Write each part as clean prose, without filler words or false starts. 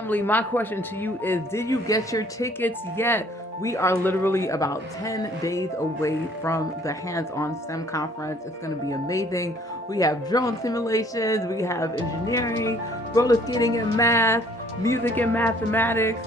Emily, my question to you is, did you get your tickets yet? We are literally about 10 days away from the hands-on STEM conference. It's going to be amazing. We have drone simulations, we have engineering, roller skating and math, music and mathematics.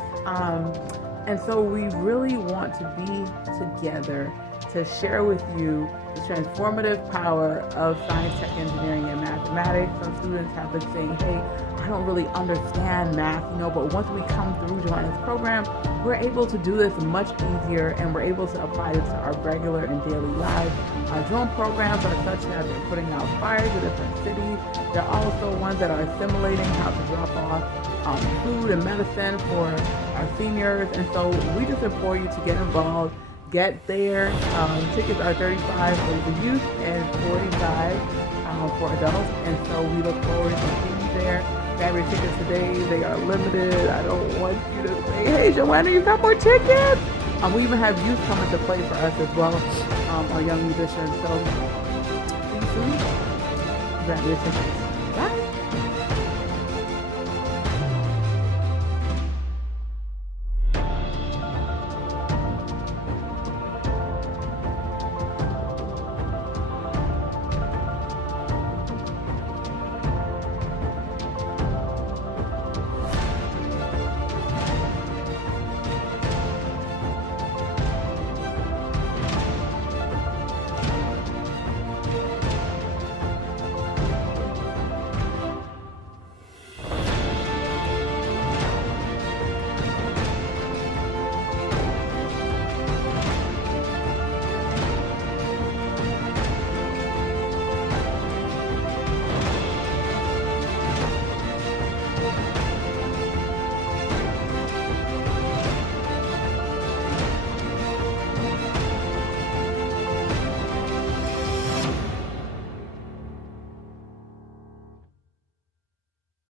And so we really want to be together to share with you the transformative power of science, tech, engineering, and mathematics. Some students have been saying, hey, I don't really understand math, but once we come through Joanna's program, we're able to do this much easier and we're able to apply this to our regular and daily lives. Our drone programs are such that they're putting out fires in different cities. They're also ones that are simulating how to drop off food and medicine for our seniors. And so we just implore you to get involved. Get there. Tickets are $35 for the youth and $45 for adults. And so we look forward to seeing you there. Grab your tickets today. They are limited. I don't want you to say, hey, Joanna, you got more tickets? We even have youth coming to play for us as well, our young musicians. So see you soon. Grab your tickets.